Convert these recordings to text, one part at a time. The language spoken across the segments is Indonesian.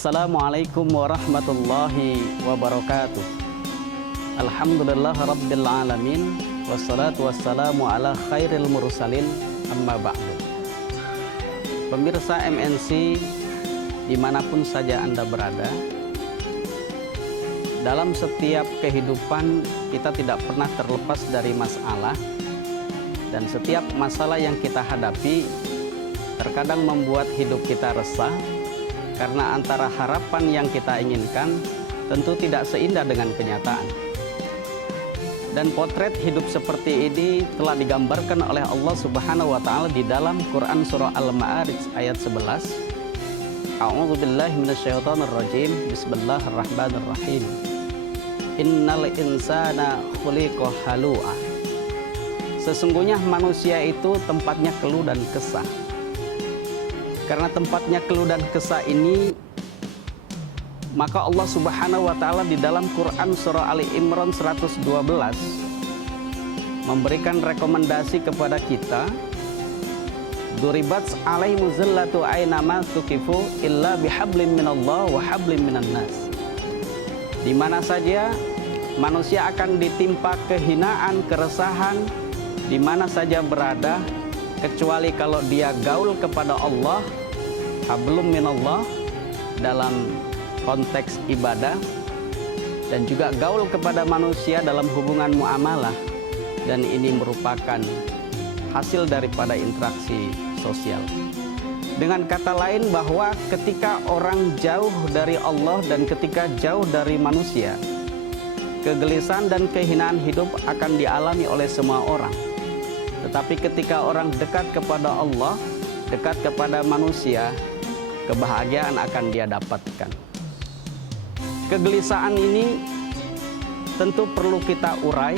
Assalamualaikum warahmatullahi wabarakatuh. Alhamdulillah rabbil alamin. Wassalatu wassalamu ala khairil mursalin. Amma ba'du. Pemirsa MNC dimanapun saja Anda berada, dalam setiap kehidupan kita tidak pernah terlepas dari masalah. Dan setiap masalah yang kita hadapi terkadang membuat hidup kita resah, karena antara harapan yang kita inginkan tentu tidak seindah dengan kenyataan. Dan potret hidup seperti ini telah digambarkan oleh Allah Subhanahu wa taala di dalam Quran surah Al-Ma'arij ayat 11. A'udzu billahi minasyaitonir rajim. Bismillahirrahmanirrahim. Innal insana khuliqa halu'a. Sesungguhnya manusia itu tempatnya keluh dan kesah. Karena tempatnya keluh dan kesah ini, maka Allah Subhanahu wa taala di dalam Quran surah Ali Imran 112 memberikan rekomendasi kepada kita, duribat alaihimu zillatu ainama tuqifu illa bihablim minallah wa hablim minan nas. Di mana saja manusia akan ditimpa kehinaan, keresahan, di mana saja berada, kecuali kalau dia gaul kepada Allah, hablum minallah dalam konteks ibadah, dan juga gaul kepada manusia dalam hubungan muamalah, dan ini merupakan hasil daripada interaksi sosial. Dengan kata lain, bahwa ketika orang jauh dari Allah dan ketika jauh dari manusia, kegelisahan dan kehinaan hidup akan dialami oleh semua orang. Tetapi ketika orang dekat kepada Allah, dekat kepada manusia, kebahagiaan akan dia dapatkan. Kegelisahan ini tentu perlu kita urai,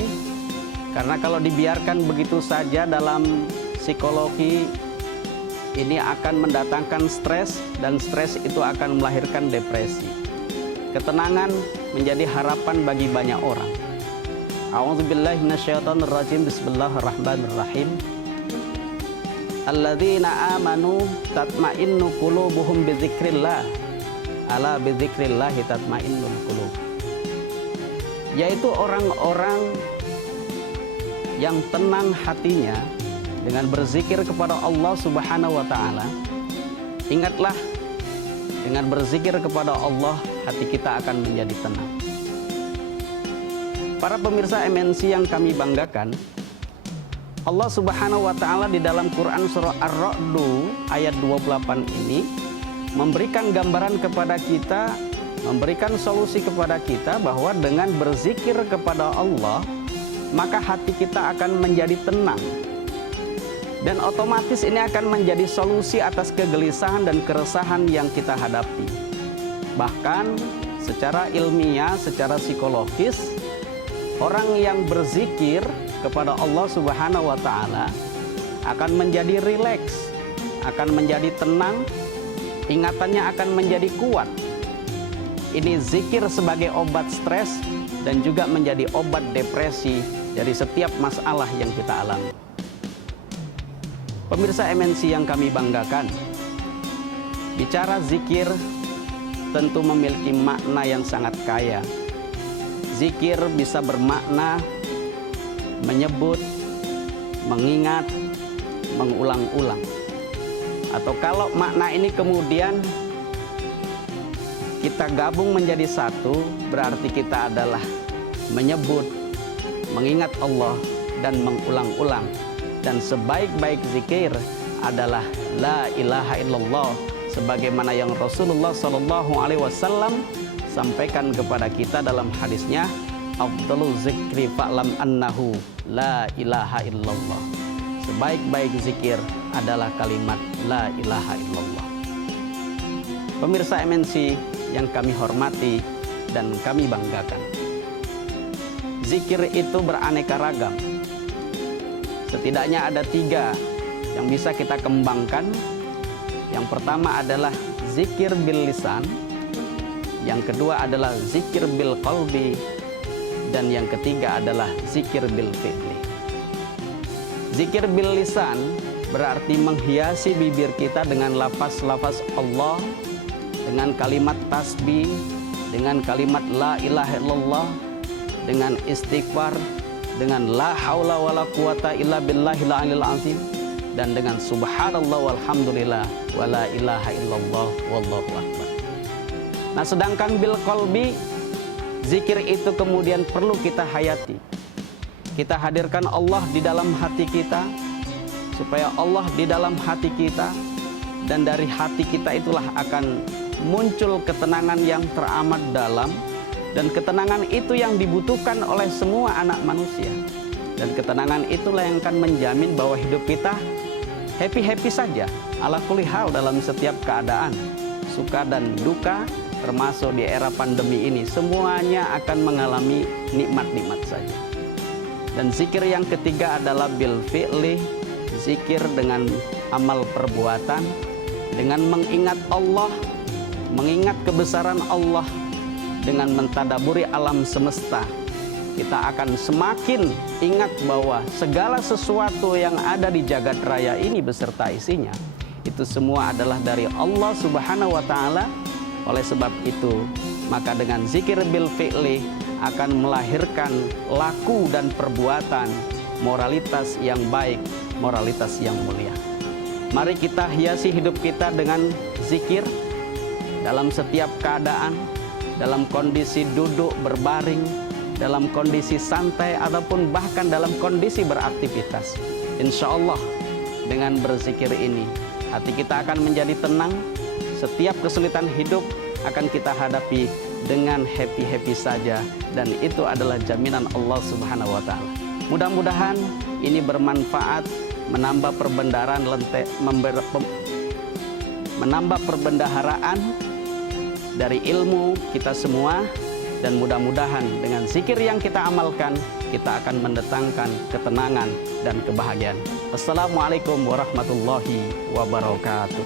karena kalau dibiarkan begitu saja dalam psikologi, ini akan mendatangkan stres, dan stres itu akan melahirkan depresi. Ketenangan menjadi harapan bagi banyak orang. A'udzubillahi minasyaitonir rajim. Bismillahirrahmanirrahim. Alladzina amanu tatma'innu qulubuhum bidzikrillah. Ala bidzikrillahi tatma'innul qulub. Yaitu orang-orang yang tenang hatinya dengan berzikir kepada Allah Subhanahu wa taala. Ingatlah, dengan berzikir kepada Allah, hati kita akan menjadi tenang. Para pemirsa MNC yang kami banggakan, Allah Subhanahu wa taala di dalam Quran surah Ar-Ra'd ayat 28 ini memberikan gambaran kepada kita, memberikan solusi kepada kita, bahwa dengan berzikir kepada Allah, maka hati kita akan menjadi tenang. Dan otomatis ini akan menjadi solusi atas kegelisahan dan keresahan yang kita hadapi. Bahkan secara ilmiah, secara psikologis, orang yang berzikir kepada Allah Subhanahu wa taala akan menjadi rileks, akan menjadi tenang, ingatannya akan menjadi kuat. Ini zikir sebagai obat stres dan juga menjadi obat depresi dari setiap masalah yang kita alami. Pemirsa MNC yang kami banggakan, bicara zikir tentu memiliki makna yang sangat kaya. Zikir bisa bermakna menyebut, mengingat, mengulang-ulang. Atau kalau makna ini kemudian kita gabung menjadi satu, berarti kita adalah menyebut, mengingat Allah, dan mengulang-ulang. Dan sebaik-baik zikir adalah la ilaha illallah, sebagaimana yang Rasulullah SAW sampaikan kepada kita dalam hadisnya, afdalu zikri fa'lam annahu la ilaha illallah. Sebaik-baik zikir adalah kalimat la ilaha illallah. Pemirsa MNC yang kami hormati dan kami banggakan, zikir itu beraneka ragam. Setidaknya ada 3 yang bisa kita kembangkan. Yang pertama adalah zikir bil lisan, yang kedua adalah zikir bil qalbi, dan yang ketiga adalah zikir bil fi'li. Zikir bil lisan berarti menghiasi bibir kita dengan lafaz-lafaz Allah, dengan kalimat tasbih, dengan kalimat la ilaha illallah, dengan istighfar, dengan la haula wala quwata illa billahil aliyil azim, dan dengan subhanallah walhamdulillah wala ilaha illallah wallahu akbar. Nah, sedangkan bil qalbi, zikir itu kemudian perlu kita hayati. Kita hadirkan Allah di dalam hati kita, supaya Allah di dalam hati kita, dan dari hati kita itulah akan muncul ketenangan yang teramat dalam, dan ketenangan itu yang dibutuhkan oleh semua anak manusia. Dan ketenangan itulah yang akan menjamin bahwa hidup kita happy-happy saja, ala kulli hal dalam setiap keadaan, suka dan duka, termasuk di era pandemi ini, semuanya akan mengalami nikmat-nikmat saja. Dan zikir yang ketiga adalah bil fi'li, zikir dengan amal perbuatan, dengan mengingat Allah, mengingat kebesaran Allah, dengan mentadaburi alam semesta. Kita akan semakin ingat bahwa segala sesuatu yang ada di jagat raya ini beserta isinya, itu semua adalah dari Allah Subhanahu wa Ta'ala. Oleh sebab itu, maka dengan zikir bil fi'li akan melahirkan laku dan perbuatan moralitas yang baik, moralitas yang mulia. Mari kita hiasi hidup kita dengan zikir dalam setiap keadaan, dalam kondisi duduk berbaring, dalam kondisi santai, ataupun bahkan dalam kondisi beraktivitas. Insya Allah dengan berzikir ini hati kita akan menjadi tenang. Setiap kesulitan hidup akan kita hadapi dengan happy-happy saja, dan itu adalah jaminan Allah Subhanahu wa Ta'ala. Mudah-mudahan ini bermanfaat, menambah menambah perbendaharaan dari ilmu kita semua, dan mudah-mudahan dengan zikir yang kita amalkan, kita akan mendatangkan ketenangan dan kebahagiaan. Assalamualaikum warahmatullahi wabarakatuh.